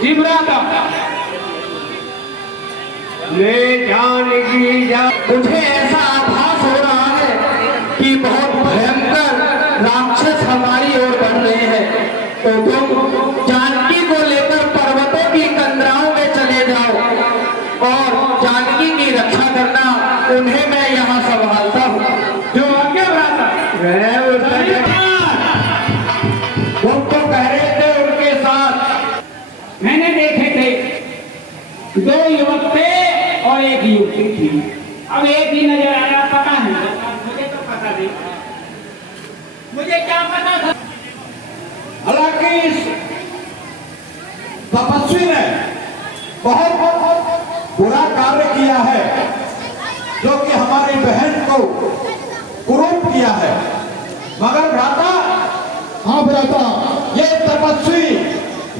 जिब्राता ले जानकी जा। मुझे ऐसा आभास हो रहा है कि बहुत भयंकर राक्षस हमारी ओर बढ़ रहे हैं, तो तुम जानकी को लेकर पर्वतों की कंदराओं में चले जाओ और जानकी की रक्षा करना, उन्हें मैं यहाँ संभालता हूँ। जो आज्ञा भ्राता। वो तो कह रहे थे उनके साथ मैंने देखे थे, दो युवक थे और एक युवती थी। अब एक ही नजर आया, पता नहीं, मुझे तो पता नहीं, मुझे क्या पता था। हालांकि इस तपस्वी ने बहुत बुरा कार्य किया है, जो कि हमारी बहन को कुरूप किया है। मगर भ्राता, हाँ भ्राता, ये तपस्वी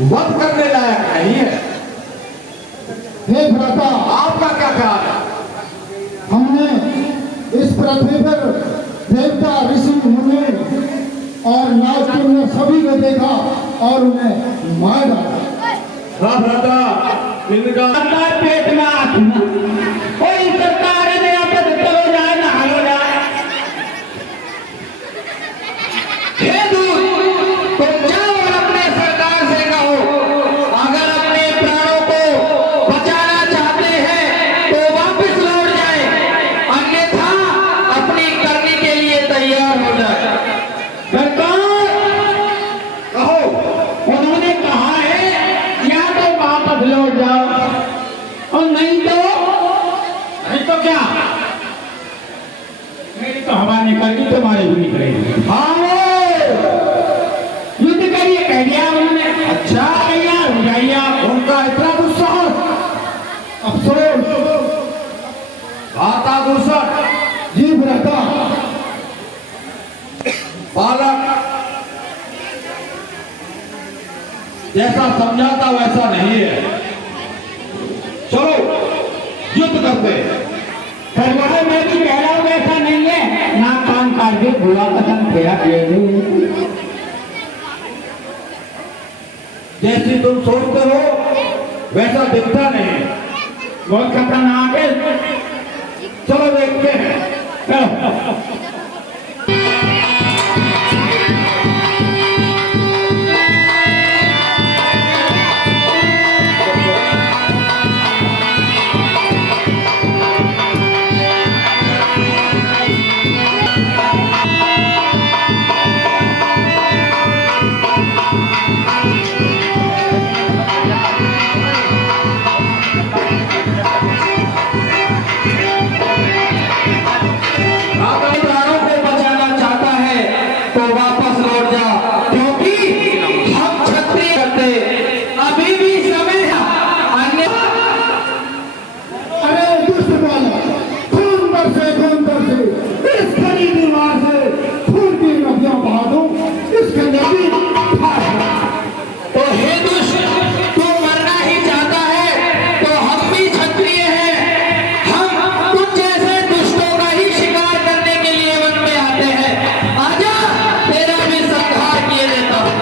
वध करने लायक नहीं है। हे भ्राता, आपका क्या ख्याल है? हमने इस पृथ्वी पर देवता, ऋषि, मुनि और नागपुर सभी को देखा और उन्हें मार डाला। हाँ भ्राता, इनका पेट में आत्मा कोई सरकार ने आपद चलो जाए ना हालो जाए। हे दूत, तुम जाओ और अपने सरकार से कहो, अगर अपने प्राणों को बचाना चाहते हैं तो वापस लौट जाए, अन्यथा अपनी करने के लिए तैयार हो जाए। सरकार कहो। उन्होंने कहा है या तो वापस लौट जाओ और नहीं तो क्या, मेरी तो हवा निकलेगी, तुम्हारी भी निकलेगी। हाँ, युद्ध करिए कह दिया उन्होंने। अच्छा, तैयार हो जाइए आप। उनका इतना दुस्साहस, अफसोस। घाता दूसर जी भ्राता, बालक जैसा समझाता वैसा नहीं है। चलो युद्ध करते हैं। सरकार मैं भी कह रहा हूँ ऐसा नहीं है, ना काम करके भुआ कदम फेरा जैसी तुम सोचते हो वैसा दिखता नहीं। बहुत खतरनाक है। चलो देखते हैं। चलो प्राणों को बचाना चाहता है तो वापस लौट जा, क्योंकि हम क्षत्रिय करते अभी भी समय है। अन्य अरे दुष्ट बालक, खून बरसे, इस खड़ी दीवार से खून की नदियां बहा दो, इसके नदी तो हे दुष्ट, तू मरना ही चाहता है तो हम भी क्षत्रिय हैं। हम तुम जैसे दुष्टों का ही शिकार करने के लिए वन में आते हैं। आजा, तेरा भी संहार किए देता हूं।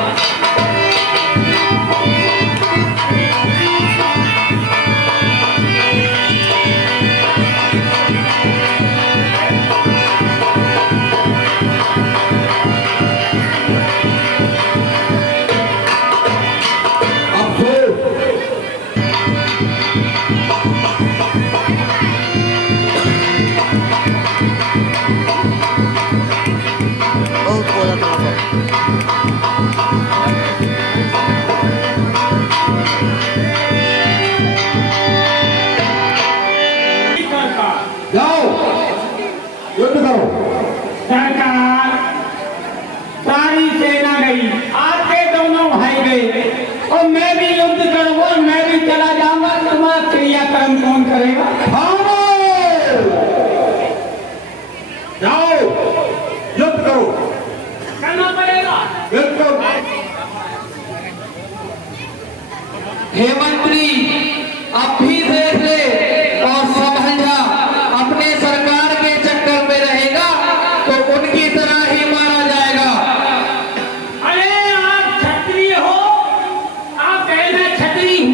जाओ युद्ध करो। सरकार सारी सेना गई, आपके दोनों भाई गए और मैं भी युद्ध करूंगा, मैं भी चला जाऊंगा, तुम्हारा क्रियाक्रम कौन करेगा? जाओ युद्ध करो। करना पड़ेगा। बिल्कुल। हे मंत्री, अब भी देख ले और समझ जा, अपने सरकार के चक्कर में रहेगा तो उनकी तरह ही मारा जाएगा। अरे आप क्षत्रिय हो, आप कहना क्षत्रिय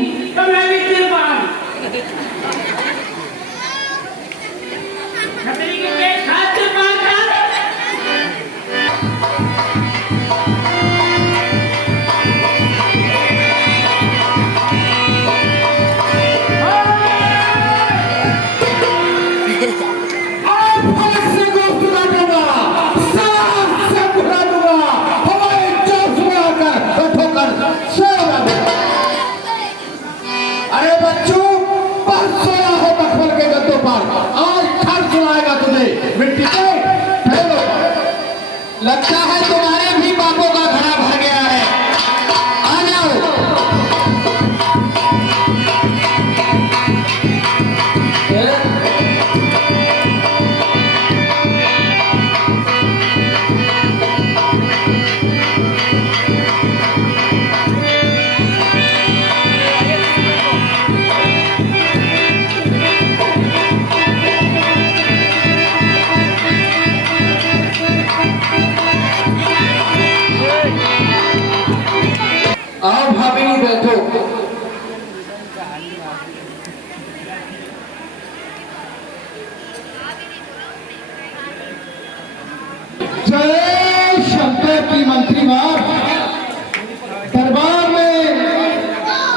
बच्चों, बस सोया है मखमल के गद्दों पर, आज ठग सुनाएगा तुझे मिट्टी पे ठहरो। लगता है तुम्हारे भी बापों का घड़ा भर गया है, आ जाओ। आओ भाभी बैठो। जय शंकर की मंत्रीवार दरबार में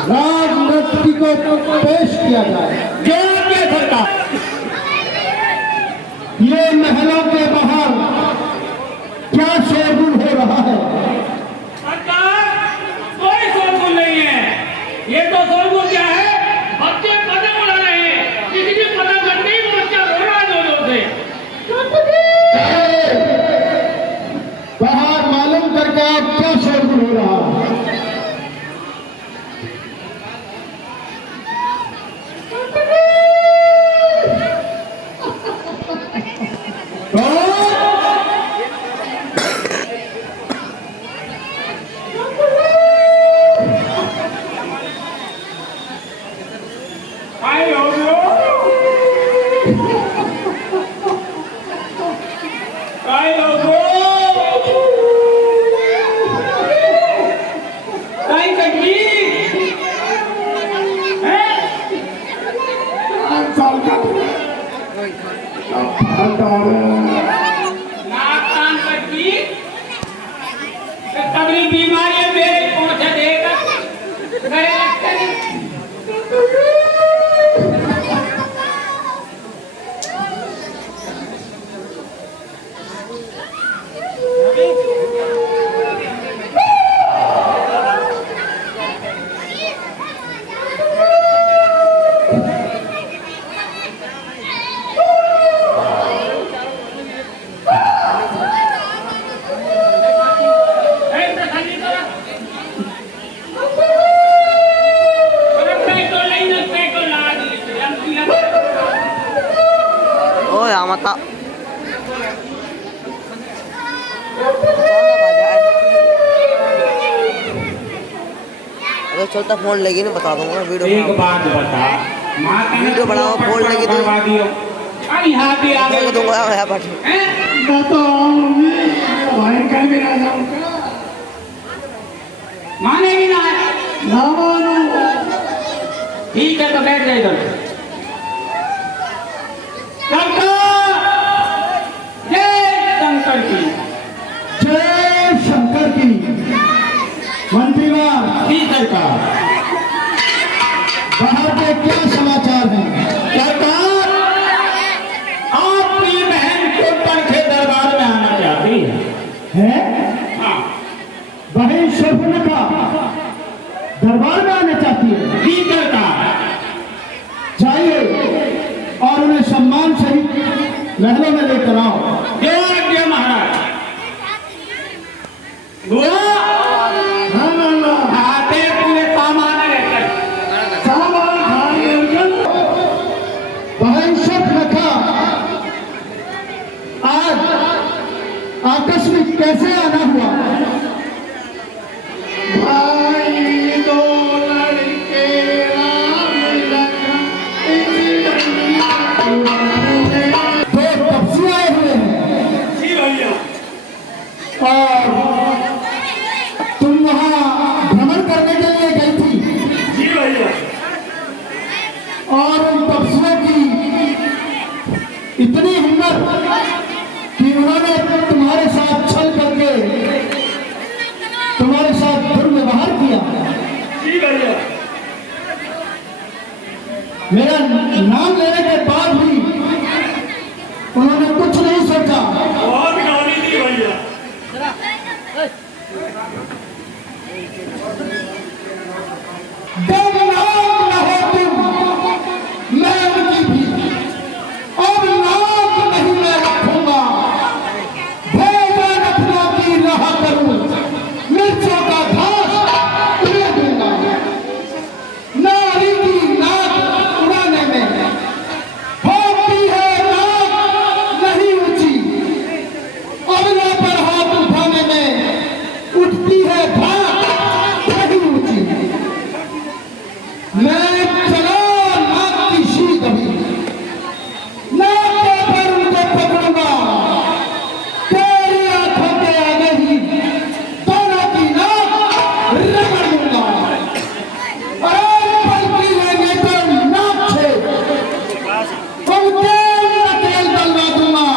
राज नृत्य को पेश किया जाए। जय सरकार। ये महलों के बाहर क्या शोरगुल हो रहा है? सरकार, कोई शोरगुल नहीं है। ये तो शोरगुल क्या है, बच्चे कदम उड़ा रहे हैं, किसी की कदम कट गई तो बच्चा रो रहा है जोर से। बाहर मालूम करके आप क्या शोरगुल हो रहा है? आई हो गयो, आई हो गयो, आई कटली हैं? नाक कान कटली, तो तगड़ी बीमारी मेरे पहुंचा देगा। गए लगते नहीं। Ôi, à mà tao अगर चलता फोन लगी नहीं बता दूंगा वीडियो एक बात बता, माता ने वीडियो बनाओ, बोल लगी तो करवा दियो। अब यहाँ पे आ देख गए दूंगा यहाँ बैठ हैं? मैं तो आऊंगी, भाई कहीं भी ना जाऊंगा। मानेगी ना? ना मानू। ठीक है तो बैठ जाए इधर। जय शंकर की। जय शंकर की मंत्रीवार जी सरकार। बाहर के क्या समाचार हैं? सरकार, आपकी बहन को पंखे दरबार में आना चाहती है। हैं? हाँ बहन शर्फुनखा दरबार में आना चाहती है। जी सरकार। जाइए और उन्हें सम्मान सहित महलों में लेकर आओ। जय महाराज। बुआ हाँ ना आते पूरे सामान लेकर। सामान बहन शर्फुनखा आज आकस्मिक कैसे आना हुआ? भाई दो लड़के दो तपसी आए हुए हैं जी भैया। और तुम वहां भ्रमण करने के लिए गई थी जी भैया। और उन तपस्वियों की इतनी हिम्मत कि उन्होंने तुम्हारे साथ छल करके तुम्हारे साथ दुर्व्यवहार किया। जी भैया। मेरा नाम लेने के बाद भी उन्होंने कुछ नहीं सोचा। बहुत गाली दी भैया। बदनाम न हो तुम मैं चला ना किसी कभी ना पर उनको पकड़ूंगा, तेरी आंखों के आगे ही दोनों की नाक रगड़ दूंगा। अरे बल्कि लेंगे तो नाक से उनके नकेल डलवा दूंगा।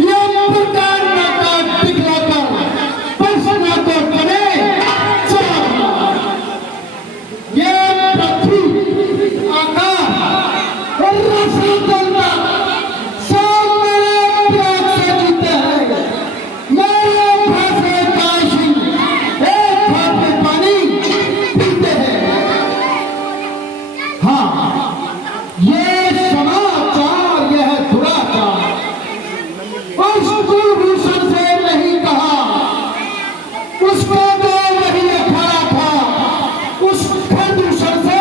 ये पुरकान का काट दिखलाकर परसना तो करे चला। ये पृथ्वी आकाश और रसूल का सब मेरे प्यार से जीते हैं। मेरे भाषे काशी एक भाप पानी पीते हैं। हाँ, ये समाचार, यह दुराचार उस कुलभूषण से नहीं कहा, उसको तो वही अखाड़ा था। उस प्रदूषण से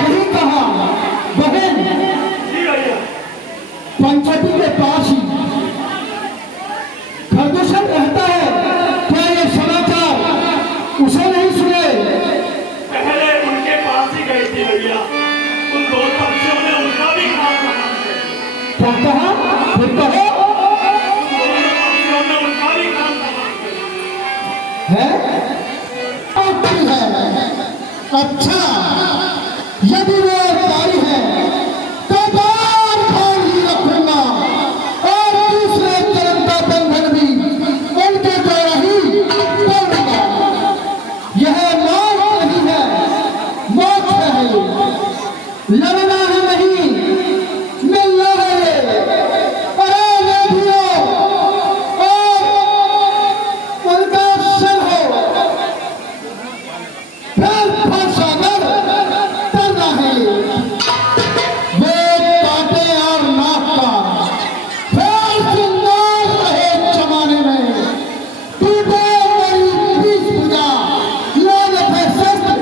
नहीं कहा। बहन पंचवटी के पास ही प्रदूषण रहता है, क्या ये समाचार उसे नहीं सुने? पहले उनके पास ही गई थी भैया, उन दो पक्षियों ने उनका भी खाना बना दिया। क्या कहा? फिर कहो। दोनों पक्षियों ने उनका भी खाना बना दिया। है अच्छी है। अच्छा, यदि वो तारी है तो बार बार ही रखूंगा और दूसरे चरण का बंधन भी उनके द्वारा ही तोड़ूंगा। यह मौत नहीं है, मोक्ष है। ये लड़ना है नहीं, मिलना है ये। अरे लेडियो और उनका सिर हो, फिर फांसागर करना है। वे कांटे और नाक का फिर सिंगार रहे जमाने में। टूटे मेरी बीच पूजा लानत है शस्त्र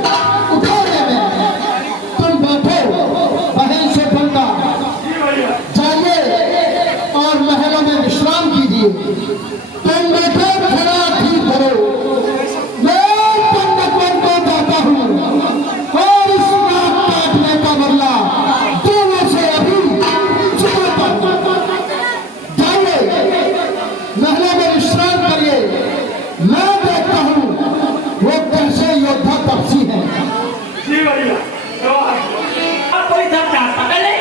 उठाने में। तुम बैठो बहन से बनता, जाइए और महलों में विश्राम कीजिए। तुम बैठो, खड़ा ठीक करो। मैं पंडितवन को जाता हूँ और इस नाक काटने का बदला दोनों से अभी चुकाता। जाइए महलों में विश्राम करिए। मैं देखता हूँ वो कैसे योद्धा तपसी है। जी भैया, तो अब कोई सब चाहता पकड़े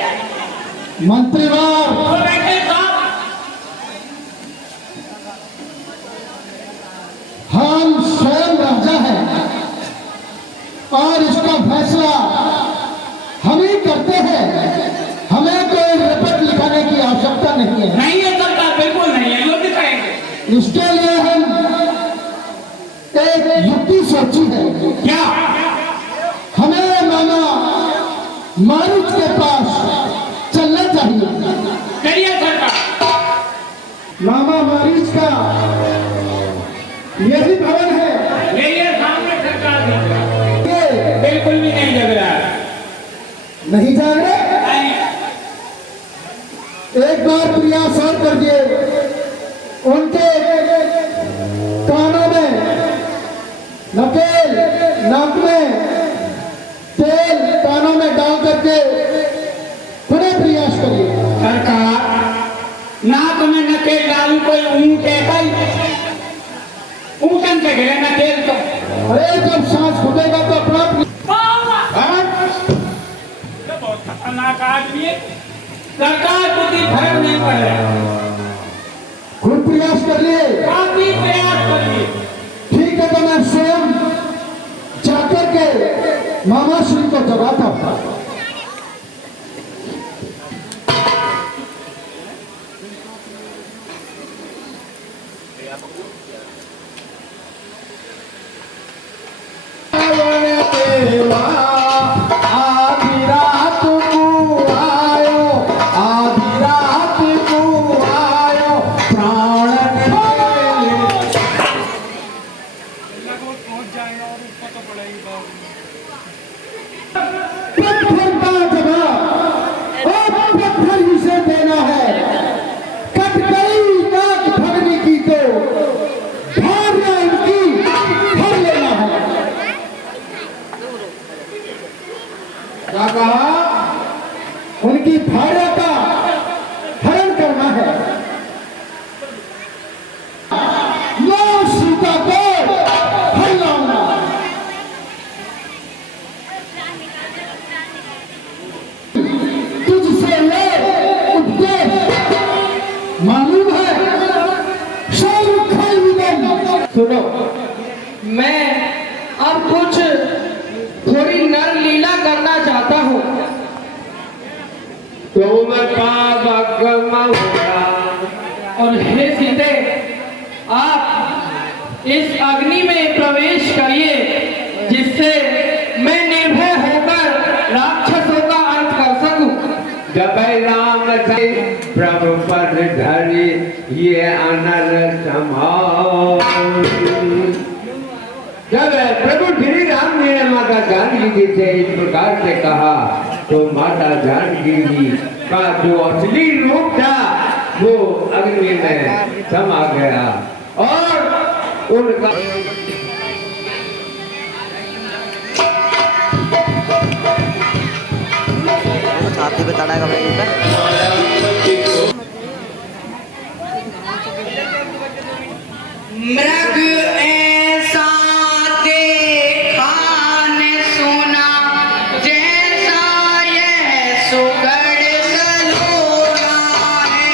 मंत्रीवार, वो बैठे साहब। हम स्वयं राजा हैं और इसका फैसला हम ही करते हैं। हमें कोई रिपोर्ट लिखाने की आवश्यकता नहीं है। नहीं है सरकार, बिल्कुल नहीं है, युद्ध करेंगे। इसके लिए हम एक युक्ति सोची है। क्या? हमें मामा मारुच के पास चलना चाहिए। करिए सरकार। मामा मारुच का यही भवन है। ये सामने सरकार देख रहा है। ये बिल्कुल भी नहीं लग रहा है। नहीं जान रहे। नहीं। एक बार प्रयास और कर दिए। उनके कानों में नकेल, नाक में तेल, कानों में डाल करके पुनः प्रयास करिए। सरकार, नाक में नकेल डालू कोई ऊँट है भाई? ऊँटन से घिरे नकेल तो। अरे जब सांस फूटेगा तो अपना ये बहुत खतरनाक आदमी है। सरकार को भी फर्क नहीं पड़ रहा। खुद प्रयास कर लिए। काफी प्रयास करिए। ठीक है, तो मैं स्वयं जाकर के मामा श्री को जगाता हूँ। आधी रात को आयो, आधी रात को आयो, प्राण पृथ्वी क्या कहा? उनकी भार्या का हरण करना है। मैं सीता को हर लाऊंगा। तुझसे ये उपदेश मालूम है? सुनो, मैं अब कुछ थोड़ी नर लीला करना चाहता हूँ। तुम और हे सीते, आप इस अग्नि में प्रवेश करिए, जिससे मैं निर्भय होकर राक्षसों का अंत कर सकूं। जब राम से प्रभु पर धरी ये अनल समाओ। जब प्रभु श्री राम ने माता जानकी जी से इस प्रकार से कहा, तो माता जानकी जी का जो असली रूप था वो अग्नि में समा गया और उनका छाती पे तड़ा का मृग ऐसा देखा न सुना, जैसा यह सुगढ़ सलोना है।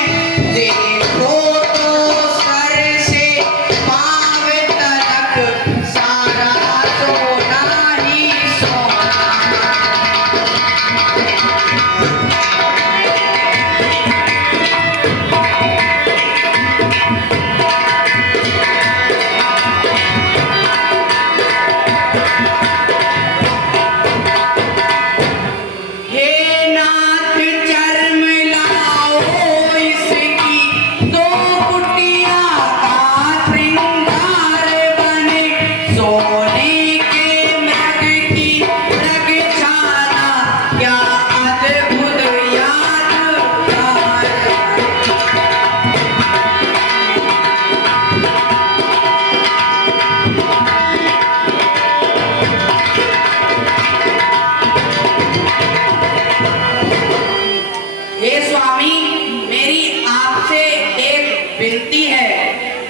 देखो तो सर से पाँव तक सारा सोना ही सोना।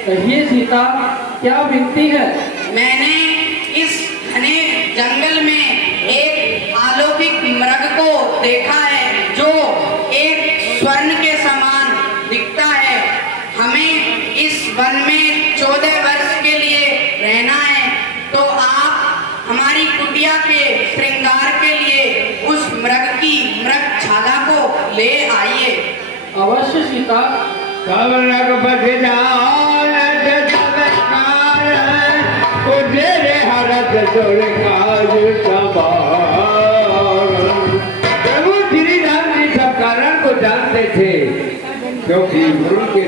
कहिए सीता, क्या विनती है? मैंने इस घने जंगल में एक अलौकिक मृग को देखा है, जो एक स्वर्ण के समान दिखता है। हमें इस वन में 14 वर्ष के लिए रहना है, तो आप हमारी कुटिया के श्रृंगार के लिए उस मृग की मृगशाला को ले आइए। अवश्य सीता। प्रभु श्री राम जी सब कारण को जानते थे, क्योंकि उनके